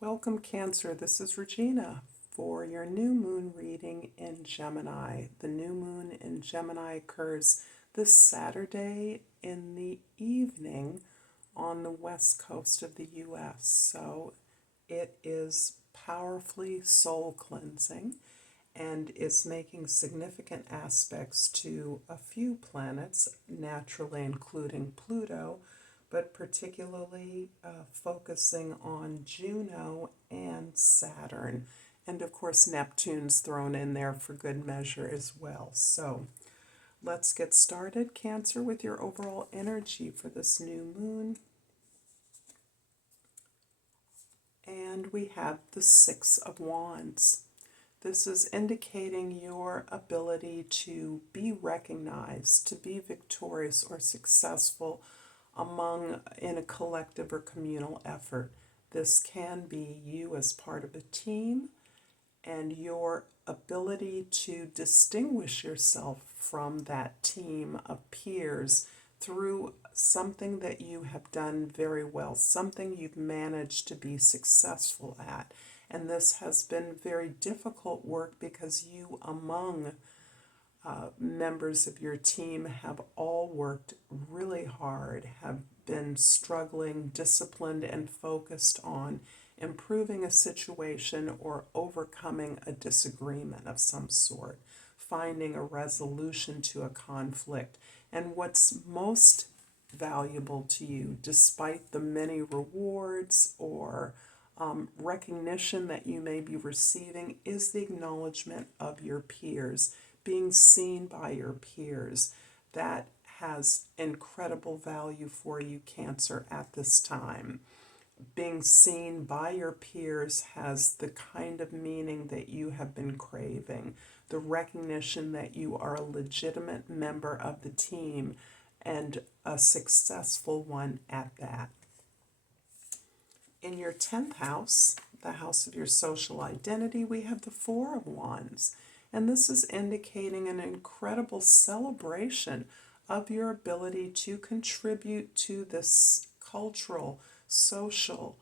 Welcome, Cancer. This is Regina for your new moon reading in Gemini. The new moon in Gemini occurs this Saturday in the evening on the west coast of the U.S. So it is powerfully soul cleansing and is making significant aspects to a few planets, naturally including Pluto, but particularly focusing on Juno and Saturn. And of course, Neptune's thrown in there for good measure as well. So let's get started, Cancer, with your overall energy for this new moon. And we have the Six of Wands. This is indicating your ability to be recognized, to be victorious or successful in a collective or communal effort. This can be you as part of a team and your ability to distinguish yourself from that team of peers through something that you have done very well, something you've managed to be successful at. And this has been very difficult work because you, among members of your team, have all worked really hard, have been struggling, disciplined, and focused on improving a situation or overcoming a disagreement of some sort, finding a resolution to a conflict. And what's most valuable to you, despite the many rewards or recognition that you may be receiving, is the acknowledgement of your peers, being seen by your peers. That has incredible value for you, Cancer, at this time. Being seen by your peers has the kind of meaning that you have been craving, the recognition that you are a legitimate member of the team and a successful one at that. In your 10th house, the house of your social identity, we have the Four of Wands. And this is indicating an incredible celebration of your ability to contribute to this cultural, social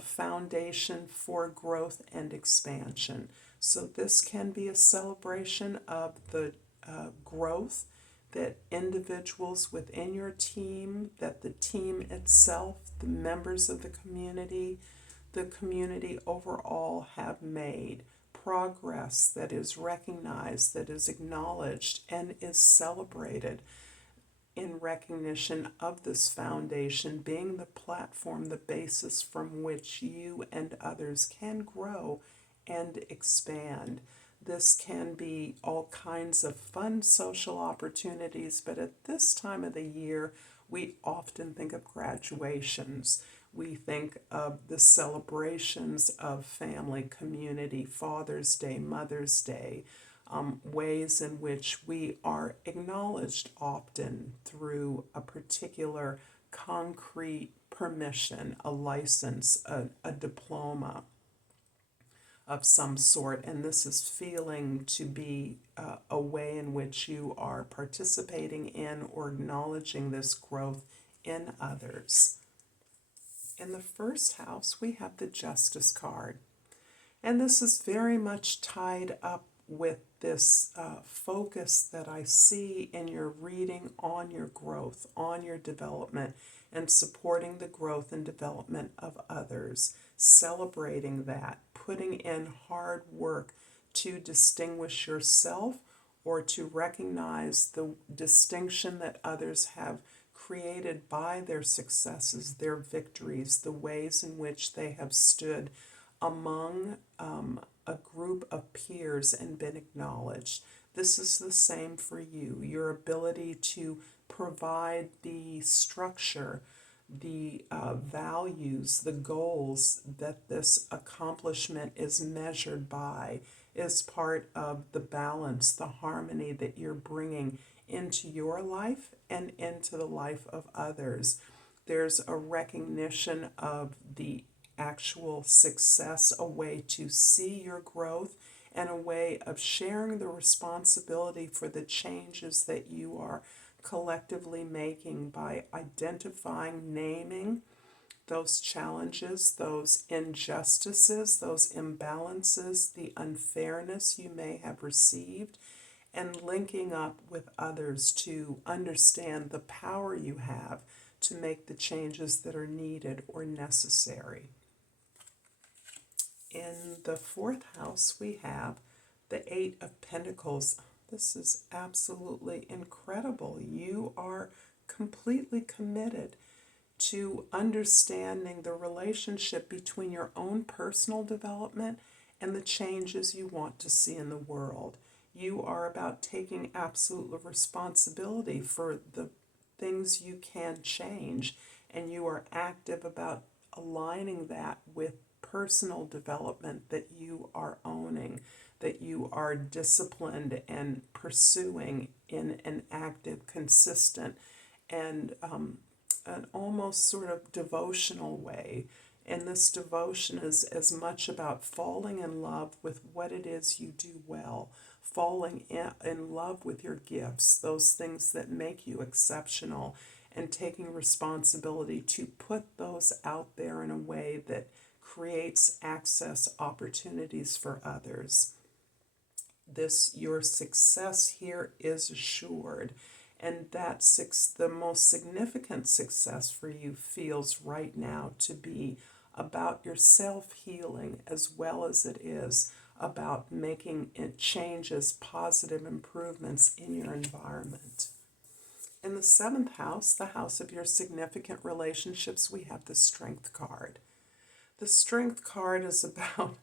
foundation for growth and expansion. So this can be a celebration of the growth that individuals within your team, that the team itself, the members of the community overall have made. Progress that is recognized, that is acknowledged, and is celebrated in recognition of this foundation being the platform, the basis from which you and others can grow and expand. This can be all kinds of fun social opportunities, but at this time of the year, we often think of graduations. We think of the celebrations of family, community, Father's Day, Mother's Day, ways in which we are acknowledged often through a particular concrete permission, a license, a diploma of some sort, and this is feeling to be a way in which you are participating in or acknowledging this growth in others. In the first house, we have the Justice card, and this is very much tied up with this focus that I see in your reading on your growth, on your development, and supporting the growth and development of others, celebrating that, putting in hard work to distinguish yourself or to recognize the distinction that others have created by their successes, their victories, the ways in which they have stood among a group of peers and been acknowledged. This is the same for you. Your ability to provide the structure, the values, the goals that this accomplishment is measured by is part of the balance, the harmony that you're bringing into your life and into the life of others. There's a recognition of the actual success, a way to see your growth, and a way of sharing the responsibility for the changes that you are collectively making by identifying, naming, those challenges, those injustices, those imbalances, the unfairness you may have received, and linking up with others to understand the power you have to make the changes that are needed or necessary. In the fourth house, we have the Eight of Pentacles. This is absolutely incredible. You are completely committed to understanding the relationship between your own personal development and the changes you want to see in the world. You are about taking absolute responsibility for the things you can change, and you are active about aligning that with personal development that you are owning, that you are disciplined and pursuing in an active, consistent, and an almost sort of devotional way. And this devotion is as much about falling in love with what it is you do well, falling in love with your gifts, those things that make you exceptional, and taking responsibility to put those out there in a way that creates access opportunities for others. Your success here is assured, and the most significant success for you feels right now to be about your self-healing, as well as it is about making changes, positive improvements in your environment. In the seventh house, the house of your significant relationships, we have the Strength card. The Strength card is about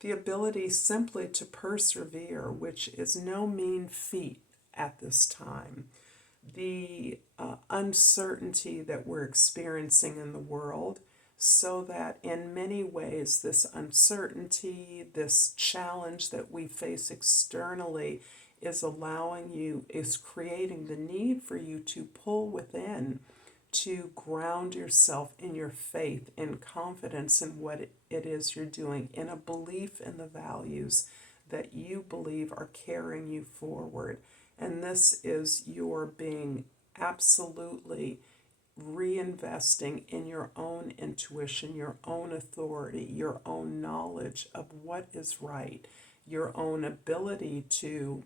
the ability simply to persevere, which is no mean feat at this time. The uncertainty that we're experiencing in the world, so that in many ways this uncertainty, this challenge that we face externally is creating the need for you to pull within, to ground yourself in your faith, in confidence in what it is you're doing, in a belief in the values that you believe are carrying you forward. And this is your being absolutely reinvesting in your own intuition, your own authority, your own knowledge of what is right, your own ability to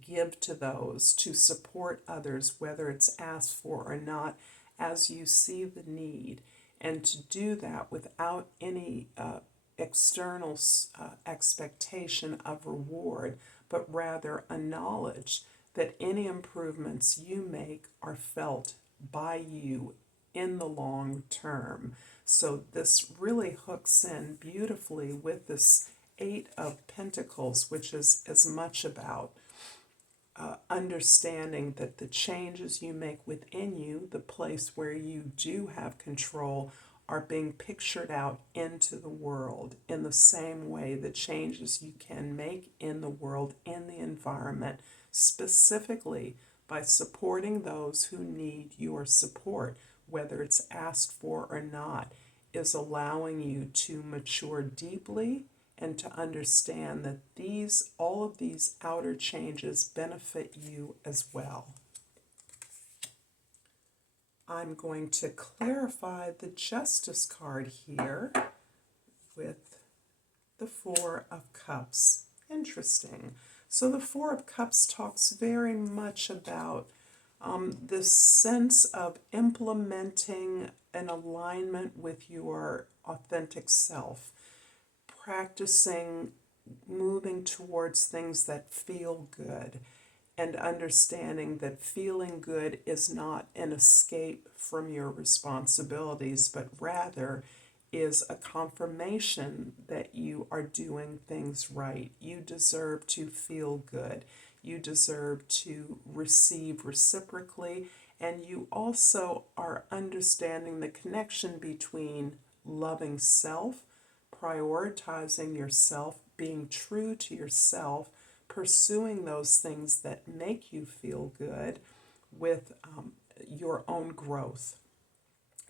give to those, to support others, whether it's asked for or not, as you see the need, and to do that without any external expectation of reward, but rather a knowledge that any improvements you make are felt by you in the long term. So this really hooks in beautifully with this Eight of Pentacles, which is as much about understanding that the changes you make within you, the place where you do have control, are being pictured out into the world in the same way the changes you can make in the world, in the environment, specifically by supporting those who need your support, whether it's asked for or not, is allowing you to mature deeply and to understand that all of these outer changes benefit you as well. I'm going to clarify the Justice card here with the Four of Cups. Interesting. So the Four of Cups talks very much about this sense of implementing an alignment with your authentic self, practicing moving towards things that feel good, and understanding that feeling good is not an escape from your responsibilities, but rather is a confirmation that you are doing things right. You deserve to feel good. You deserve to receive reciprocally, and you also are understanding the connection between loving self, prioritizing yourself, being true to yourself, pursuing those things that make you feel good, with your own growth,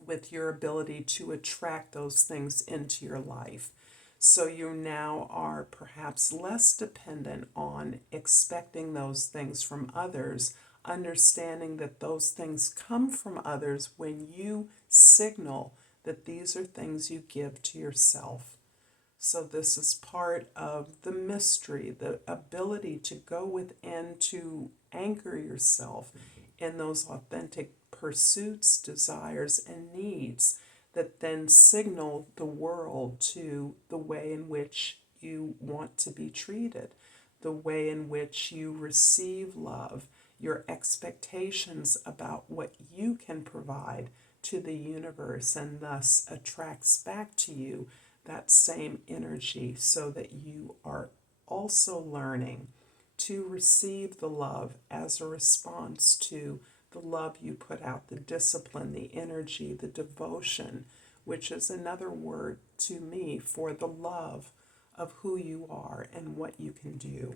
with your ability to attract those things into your life. So you now are perhaps less dependent on expecting those things from others, understanding that those things come from others when you signal that these are things you give to yourself. So this is part of the mystery, the ability to go within, to anchor yourself in those authentic pursuits, desires, and needs that then signal the world to the way in which you want to be treated, the way in which you receive love, your expectations about what you can provide to the universe, and thus attracts back to you that same energy, so that you are also learning to receive the love as a response to the love you put out, the discipline, the energy, the devotion, which is another word to me for the love of who you are and what you can do.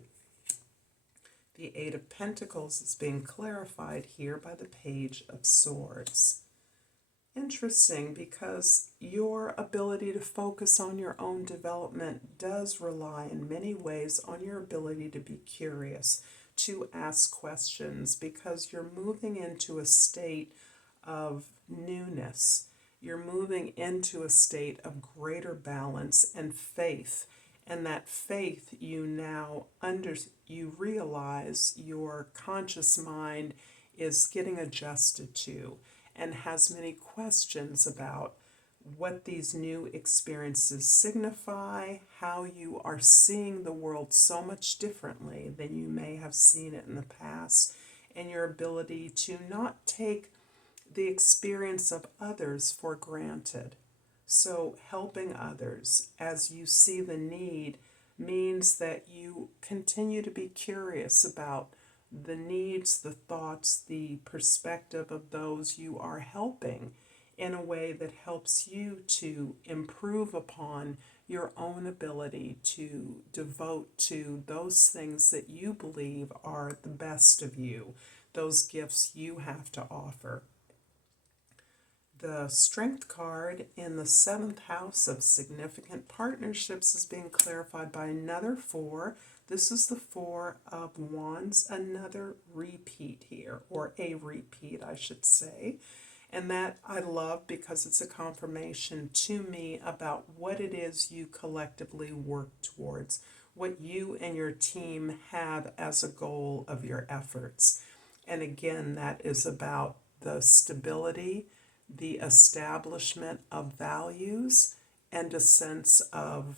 The Eight of Pentacles is being clarified here by the Page of Swords. Interesting, because your ability to focus on your own development does rely in many ways on your ability to be curious, to ask questions, because you're moving into a state of newness. You're moving into a state of greater balance and faith. And that faith, you realize your conscious mind is getting adjusted to, and has many questions about what these new experiences signify, how you are seeing the world so much differently than you may have seen it in the past, and your ability to not take the experience of others for granted. So helping others as you see the need means that you continue to be curious about the needs, the thoughts, the perspective of those you are helping, in a way that helps you to improve upon your own ability to devote to those things that you believe are the best of you, those gifts you have to offer. The Strength card in the 7th house of significant partnerships is being clarified by another 4. This is the 4 of Wands, another repeat here, or a repeat, I should say. And that I love, because it's a confirmation to me about what it is you collectively work towards, what you and your team have as a goal of your efforts. And again, that is about the stability, the establishment of values, and a sense of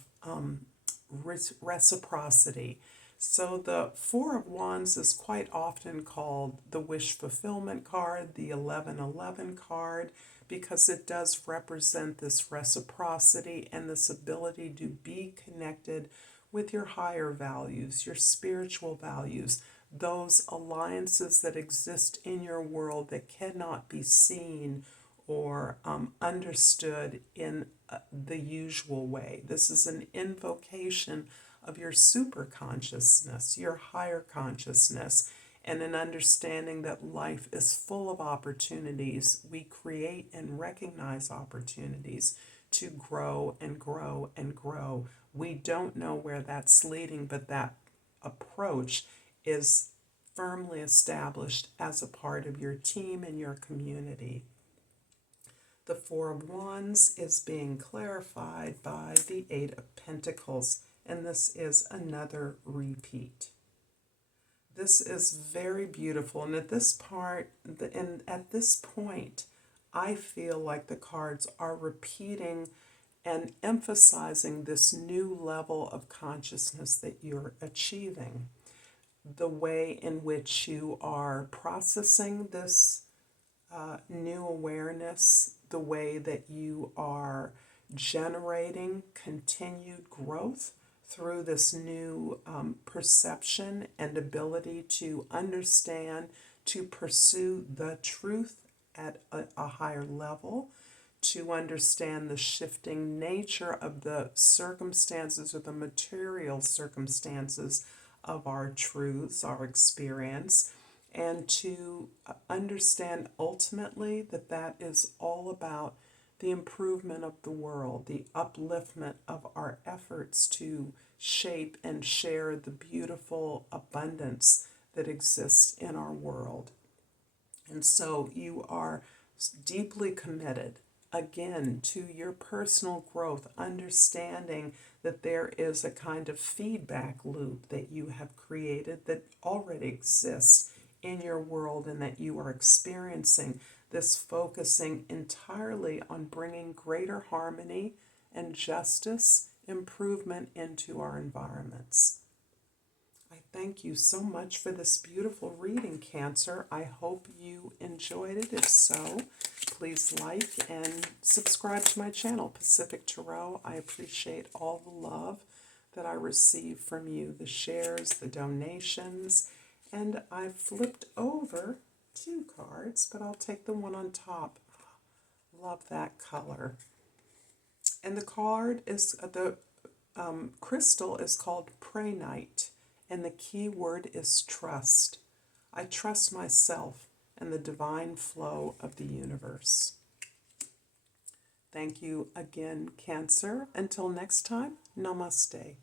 reciprocity. So the 4 of Wands is quite often called the wish fulfillment card, the 1111 card, because it does represent this reciprocity and this ability to be connected with your higher values, your spiritual values, those alliances that exist in your world that cannot be seen or understood in the usual way. This is an invocation of your super consciousness, your higher consciousness, and an understanding that life is full of opportunities. We create and recognize opportunities to grow and grow and grow. We don't know where that's leading, but that approach is firmly established as a part of your team and your community. The 4 of Wands is being clarified by the 8 of Pentacles, and this is another repeat. This is very beautiful, and at this point, I feel like the cards are repeating and emphasizing this new level of consciousness that you're achieving. The way in which you are processing this new awareness, the way that you are generating continued growth through this new perception and ability to understand, to pursue the truth at a higher level, to understand the shifting nature of the circumstances or the material circumstances of our truths, our experience, and to understand ultimately that that is all about the improvement of the world, the upliftment of our efforts to shape and share the beautiful abundance that exists in our world. And so you are deeply committed again, to your personal growth, understanding that there is a kind of feedback loop that you have created that already exists in your world and that you are experiencing, this focusing entirely on bringing greater harmony and justice, improvement into our environments. I thank you so much for this beautiful reading, Cancer. I hope you enjoyed it. If so, please like and subscribe to my channel, Pacific Tarot. I appreciate all the love that I receive from you, the shares, the donations, and I flipped over 2 cards, but I'll take the one on top. Love that color. And the card is, the crystal is called Prehnite, and the key word is trust. I trust myself and the divine flow of the universe. Thank you again, Cancer. Until next time, Namaste.